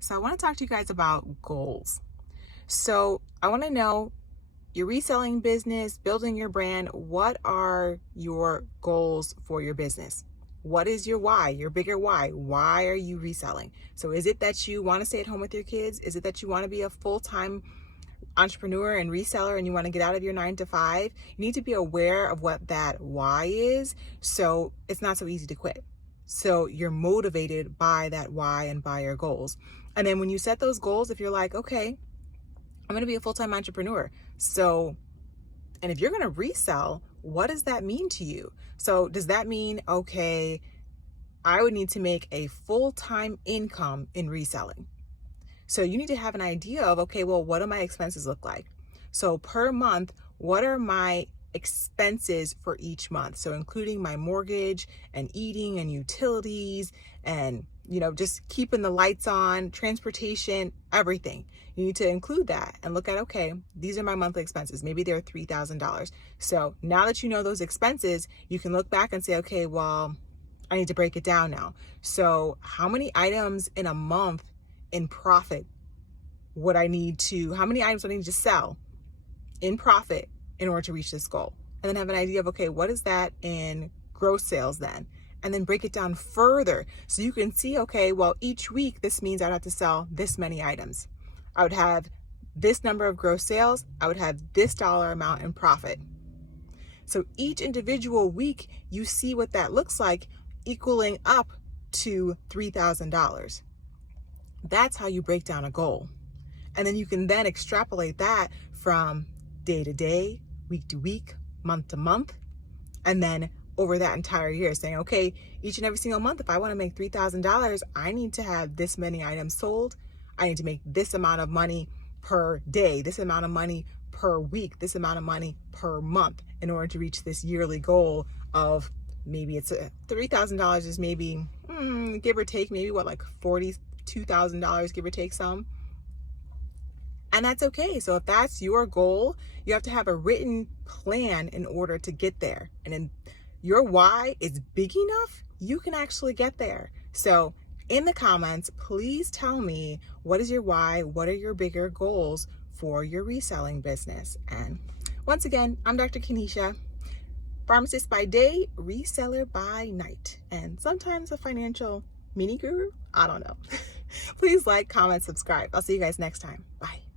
So I want to talk to you guys about goals. So I want to know your reselling business, building your brand. What are your goals for your business? What is your why, your bigger why? Why are you reselling? So is it that you want to stay at home with your kids? Is it that you want to be a full-time entrepreneur and reseller and you want to get out of your 9 to 5? You need to be aware of what that why is, so it's not so easy to quit. So you're motivated by that why and by your goals. And then when you set those goals, if you're like, okay, I'm going to be a full-time entrepreneur. So, and if you're going to resell, what does that mean to you? So does that mean, okay, I would need to make a full-time income in reselling? So you need to have an idea of, okay, well, what do my expenses look like? So per month, what are my expenses for each month? So including my mortgage and eating and utilities and, just keeping the lights on, transportation, everything. You need to include that and look at, okay, these are my monthly expenses. Maybe they're $3,000. So now that you know those expenses, you can look back and say, okay, well, I need to break it down now. So how many items in a month in profit how many items would I need to sell in profit in order to reach this goal? And then have an idea of, okay, what is that in gross sales then? And then break it down further so you can see, okay, well, each week this means I'd have to sell this many items. I would have this number of gross sales. I would have this dollar amount in profit. So each individual week, you see what that looks like, equaling up to $3,000. That's how you break down a goal. And then you can then extrapolate that from day to day, week to week, month to month, and then over that entire year saying, okay, each and every single month, if I want to make $3,000, I need to have this many items sold. I need to make this amount of money per day, this amount of money per week, this amount of money per month in order to reach this yearly goal of maybe it's $3,000 is maybe, give or take, maybe like $42,000, give or take some. And that's okay. So if that's your goal, you have to have a written plan in order to get there. And then your why is big enough, you can actually get there. So in the comments, please tell me, what is your why? What are your bigger goals for your reselling business? And once again, I'm Dr. Kanisha, pharmacist by day, reseller by night, and sometimes a financial mini guru. I don't know. Please like, comment, subscribe. I'll see you guys next time. Bye.